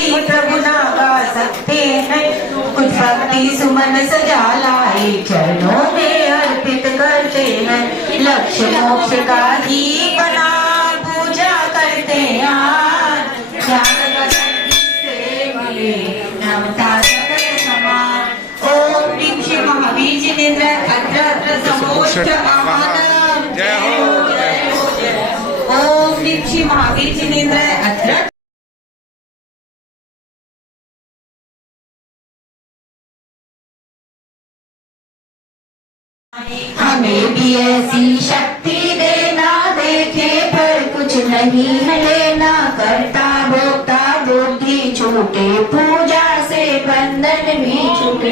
भी प्रभु ना गा सकते हैं। कुछ भक्ति सुमन सजा लाए चरणों में अर्पित करते हैं। लक्ष्य मोक्ष का ही बना पूजा करते हैं। ओम ह्रीं श्री महावीर जिनेन्द्र अत्र अत्र समोष्ठ आनंद। जय हो जय हो जय हो। ओम ह्रीं श्री महावीर जिनेन्द्र अत्र। हमें भी ऐसी शक्ति देना, देखे पर कुछ नहीं है लेना। करता भोक्ता बुद्धि छूटे, पूजा से बंधन भी छूटे।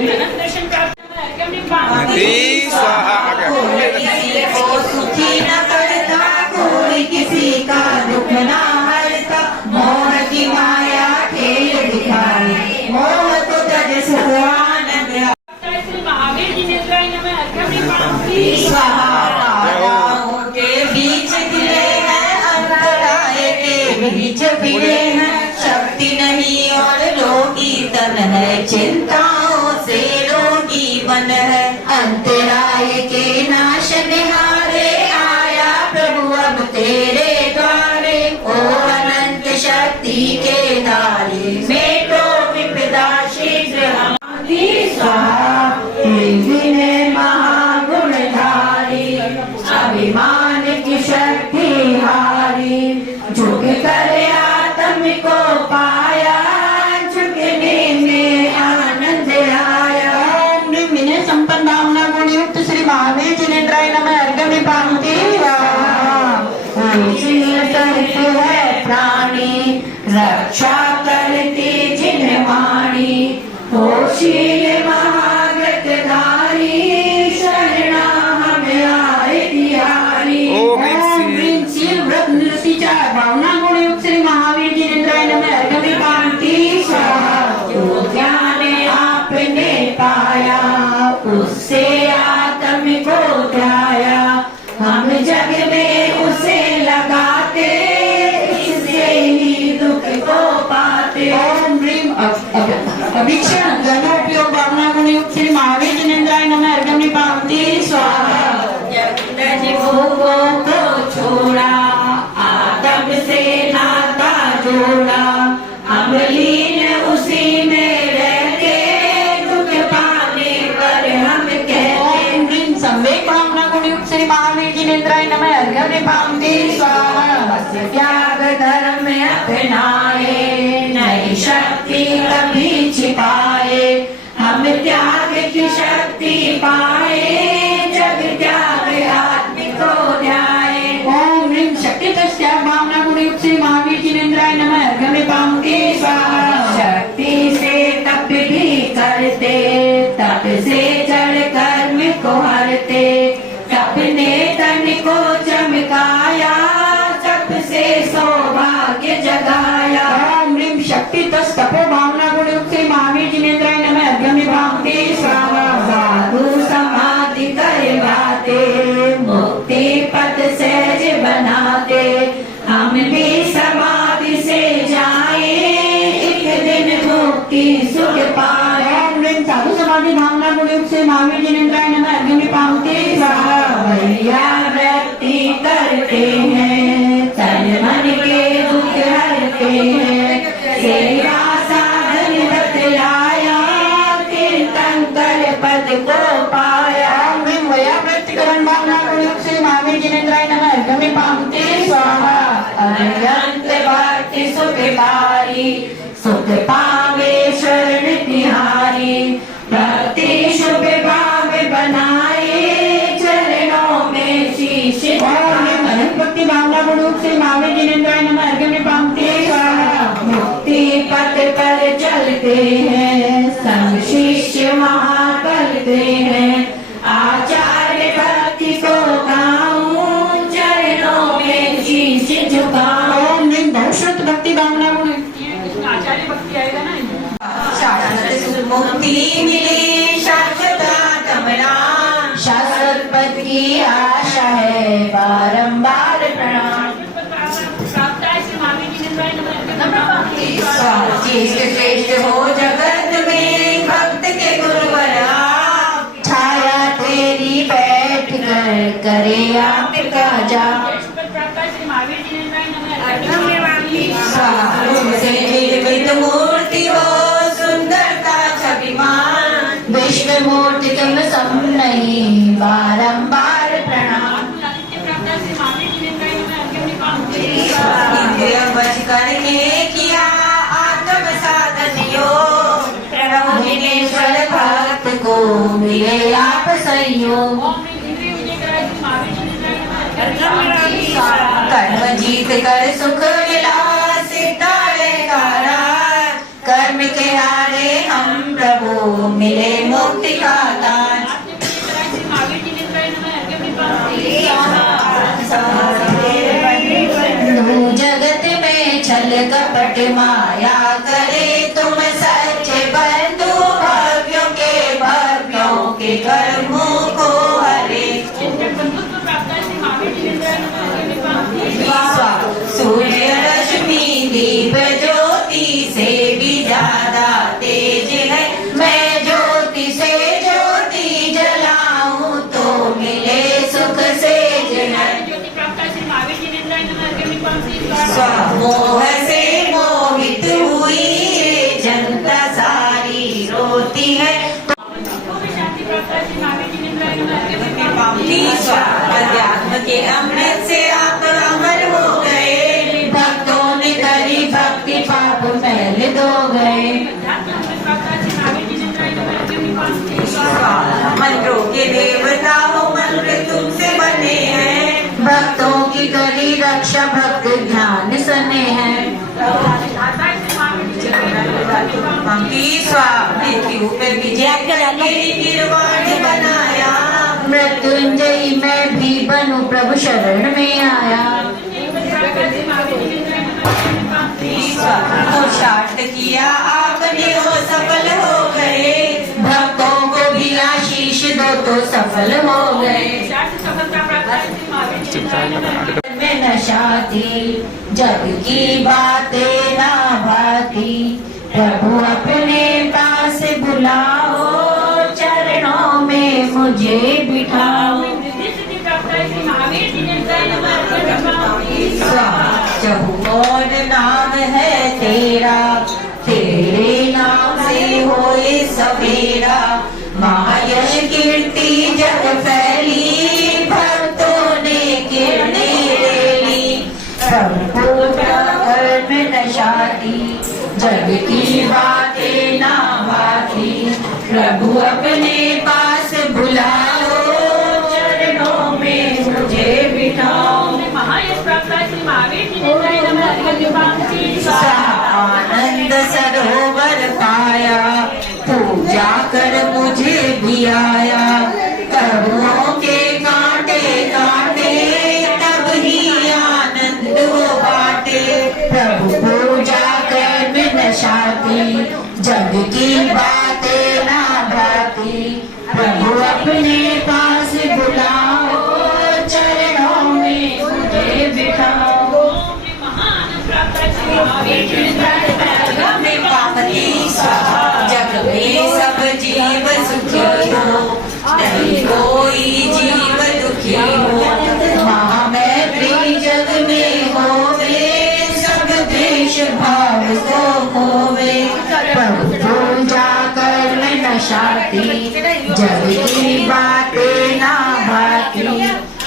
किसी को सुखी न करता, कोई किसी का दुख न हरता। मोह की माया खेल दिखाए, मोह को तज सुख आनंद। स्वाहा के बीच गिरे हैं, अंतराय के बीच गिरे हैं। शक्ति नहीं और रोगी तन है, चिंताओं से रोगी मन है। अंतराय के नाशनहारे आया प्रभु अब तेरे द्वारे। ओ अनंत शक्ति के धारे, मेटो विपदा शीघ्र हमारी। स्वाहा महागुणधारी, अभिमान की शक्ति हारी। झुक कर आत्म को पाया, झुकने में आनंद आया। ओम विनय संपन्न भावना गुण युक्त श्री महावीर जिनेन्द्राय नमः। अर्घ्य पांति है प्राणी, रक्षा करती जिन वाणी। होशील महाव्रतधारी, शरणा हमें आए तिहारी। ओम ह्रीं शील व्रत निरसिचा भावना गुण युक्त श्री महावीर जिनेन्द्राय नमः। अर्घ्य पांति स्वाहा। जो ज्ञान आपने पाया, उससे आत्म को ध्याया। हम जग में उसे लगाते, इससे ही दुख को पाते। ओम ह्रीं अभीक्षण गणोपयोग भावना गुण युक्त श्री महावीर जिनेन्द्राय नमः। अर्घ्य पांति स्वाहा। भोगों को छोड़ा, आदम से नाता जोड़ा। हम लीन उसी में रहते, दुख पाने पर हम कहते। ओम ह्रीं संवेग भावना गुण युक्त श्री महावीर जिनेन्द्राय नमः। अर्घ्य पांति स्वाहा। त्याग धर्म अपनाए, नई शक्ति कभी छिपाए। हम त्याग की शक्ति पाए, जग त्याग आत्म को ध्याए। ओम ह्रीं शक्ति त्याग भावना गुण युक्त श्री महावीर जिनेन्द्राय नमः। अर्घ्य पांति स्वाहा। शक्ति से तप भी करते, तप से जड़ कर्म को हरते। तप ने तन को चमकाया, तप से सौभाग्य जगाया। ओम ह्रीं शक्ति तपो भावना गुण युक्त श्री महावीर जिनेन्द्राय नमः। अर्घ्य पांति स्वाहा। साधु समाधि करवाते, मुक्ति पथ सहज बनाते। हम भी समाधि से जाए, एक दिन मुक्ति सुख पाए। ओम ह्रीं साधु समाधि भावना गुण युक्त श्री महावीर जिनेन्द्राय नमः। अर्घ्य पांति स्वाहा। भैया व्यक्ति करते हैं, तन मन के दुख हरते हैं। सेवा साधन बतलाया, कीर्तन कर पद को पाया। वैयावृत्तिकरण भावना गुण युक्त श्री महावीर जिनेन्द्राय नमः। अर्घ्य पांति स्वाहा। अनंत भक्ति सुख पारी, सुख पावे शरण तिहारी। भक्ति शुभ भाव बनाए, चरणों में शीश अनंत भक्ति भावना गुण युक्त श्री महावीर जिनेन्द्राय नमः। अर्घ्य पांति स्वाहा। मुक्ति पथ पर चलते हैं, संग शिष्य वहाँ करते हैं। आचार्य भक्ति को गाऊं, चरणों में शीश झुकाऊं। ओम ह्रीं बहुश्रुत भक्ति भावना गुण। आचार्य भक्ति आएगा ना। शाश्वत मुक्ति मिली, शाश्वत कमला। शाश्वत पद की आशा है, बारंबार प्रणाम। जिसके श्रेष्ठ हो जगत में भक्त के गुरुवर आप, छाया तेरी बैठ कर करे आपका जाप। से निर्मित मूर्ति हो सुंदरता छविमान, विश्व मूर्ति तुम सम नहीं बारंबार प्रणाम। बच करके किया आत्म साधन योग, प्रणव विनेश्वर भक्त को मिले आप संयोग। कर्म जीत कर सुख मिला सितारे का राज, कर्म के हारे हम प्रभु मिले मुक्ति का दान। जगत में छल कपट माया करे तुम सच्चे बंधु, भव्यों के कर्मों को हरे। सूर्य रश्मि दीप ज्योति से भी ज्यादा तेज है, मैं ज्योति से ज्योति जलाऊं तो मिले सुख से जन। मोह से मोहित हुई जनता सारी रोती है, अध्यात्म के अमृत से आप अमर हो गए, भक्तों ने करी भक्ति पाप मैल धो गए। मंत्रों के देवता हो मंत्र तुमसे बने हैं, भक्तों की करी रक्षा भक्त ध्यान सने हैं। मृत्यु पे विजय करके गिरवाण बनाया, मृत्युंजयी मैं भी बनूं प्रभु शरण में आया। पुरुषार्थ किया आपने हो सफल हो गए, भक्तों को भी आशीष दो तो सफल हो गए। में नशाती जग की बातें ना भाती, प्रभु अपने पास बुलाओ चरणों में मुझे बिठाओ। चहुओर नाम है तेरा, तेरे नाम से होए सवेरा, महायश कीर्ति जग फैली, भक्तों ने किरणें रेली। प्रभु कर्म नशाती जग की बातें ना भाती, प्रभु अपने पास बुलाओ चरणों में मुझे बिठाओ। आनंद सरोवर पाया, पूजा कर मुझे भी आया, कर्मों के कांटे काटे तब ही आनंद वो बाटे। प्रभु पूजा कर्म नशाती जग की बातें ना भाती, प्रभु अपने पास बुलाओ चरणों में मुझे बिठाओ। जग में सब जीव सुखी हो, नहीं कोई जीव दुखी हो, महामैत्री जग में होवे, सब देश भाव को होवे। प्रभु पूजा कर्म नशाती जग की बातें ना भाती,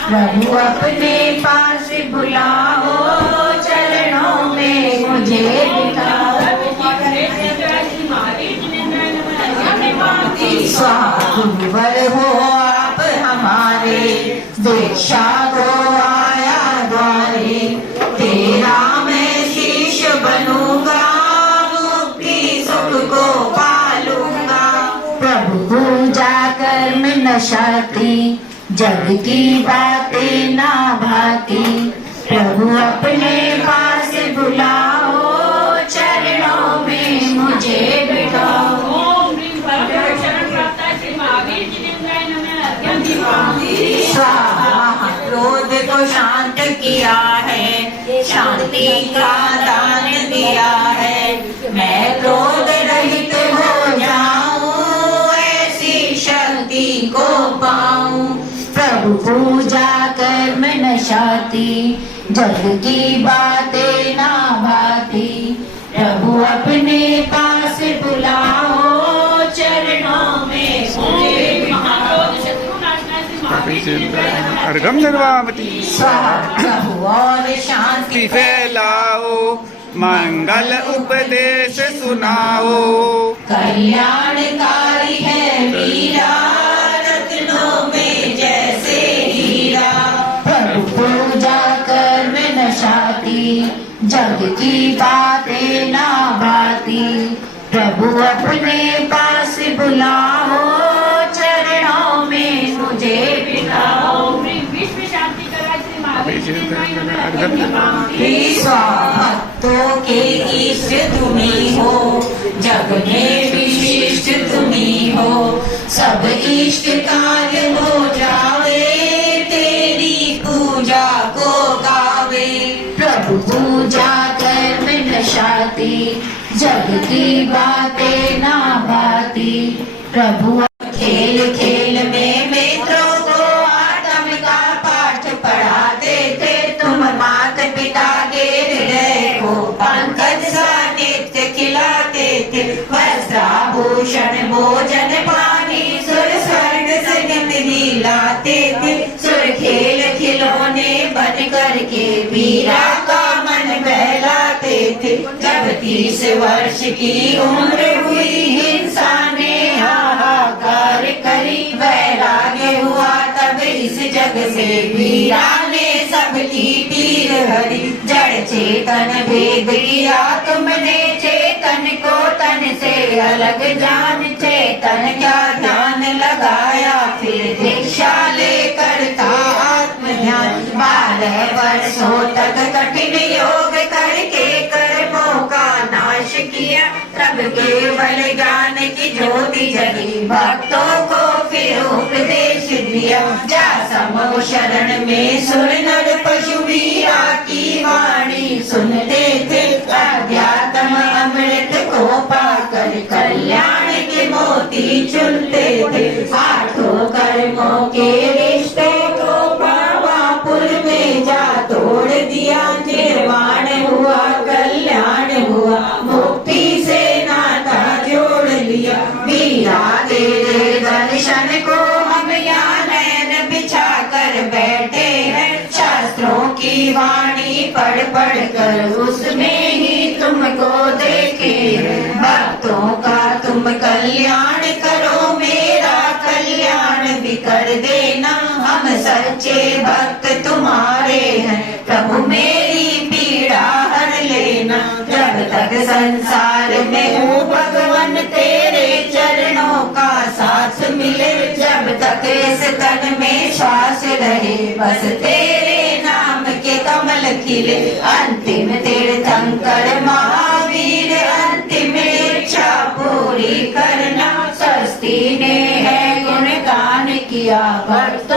प्रभु अपने पास बुलाओ चरणों में मुझे बिठाओ। गुरुवर हो आप हमारे, दीक्षा दो आया द्वारे, तेरा मैं शीश बनूंगा, मुक्ति सुख को पालूंगा। प्रभु पूजा कर्म नशाती जग की बातें ना भाती, प्रभु अपने पास बुलाओ चरणों में मुझे बिठाओ। क्रोध को शांत किया है, शांति का दान दिया है, मैं भाती, जग की बातें ना भाती। प्रभु अपने पास बुलाओ, चरणों में मुझे अर्घम निर्वापति प्रभु और शांति फैलाओ, मंगल उपदेश सुनाओ। कल्याणकारी है वीरा, रत्नों में जैसे हीरा। प्रभु पूजा कर्म नशाती, जग की बातें ना भाती। प्रभु अपने पास बुलाओ, चरणों में मुझे बिठाओ। विश्व शांति करा भक्तों के इष्ट तुम्ही हो, जग में विशिष्ट तुम्ही हो। सब इष्ट कार्य हो जावे, तेरी पूजा को गावे। प्रभु पूजा कर्म नशाती, जग की बातें ना भाती। प्रभु खेल खेल में मित्रों को आत्म का पाठ पढ़ाते थे। तुम माता पिता के हृदय को पंकज सा नित्य खिलाते थे। वस्त्राभूषण भोजन पानी सुर स्वर्ग संगत ही लाते थे। सुर खेल खिलौने बन करके वीरा का मन बहलाते थे। जब 30 वर्ष की उम्र हुई, हिंसा ने हाहाकार करी। वैराग्य हुआ तब इस जग से, वीरा ने सबकी पीर हरी। जड़ चेतन भेद किया तुमने, चेतन को तन से अलग जान। चेतन क्या ध्यान लगाया, फिर दीक्षा लेकर था आत्मज्ञान। 12 वर्षों तक कठिन योग करके कर्मों का नाश किया। तब केवल ज्ञान की ज्योति जगी, भक्तों को फिर उपदेश दिया। जा समो शरण में सुर नर पशु वीरा की वाणी सुनते थे। अध्यात्म अमृत को पाकर कल्याण के मोती चुनते थे। आठों कर्मों के रिश्ते को पावापुर में जा तोड़ दिया। निर्वाण हुआ, कल्याण हुआ, मुक्ति से नाता जोड़ लिया। वीरा तेरे दर्शन को हम यहाँ नैन बिछा कर बैठे हैं। शास्त्रों की वाणी पढ़ पढ़ कर उसमें ही तुमको देखे। भक्तों का तुम कल्याण करो, मेरा कल्याण भी कर देना। हम सच्चे भक्त तुम्हारे हैं, प्रभु मेरी पीड़ा हर लेना। जब तक संसार में हूँ भगवान, तेरे चरणों का साथ मिले। जब तक इस तन में श्वास रहे, बस तेरे नाम के कमल खिले। अंतिम तीर्थंकर महावीर, अंतिम इच्छा पूरी करना। स्वस्ति ने है गुणगान किया भक्त।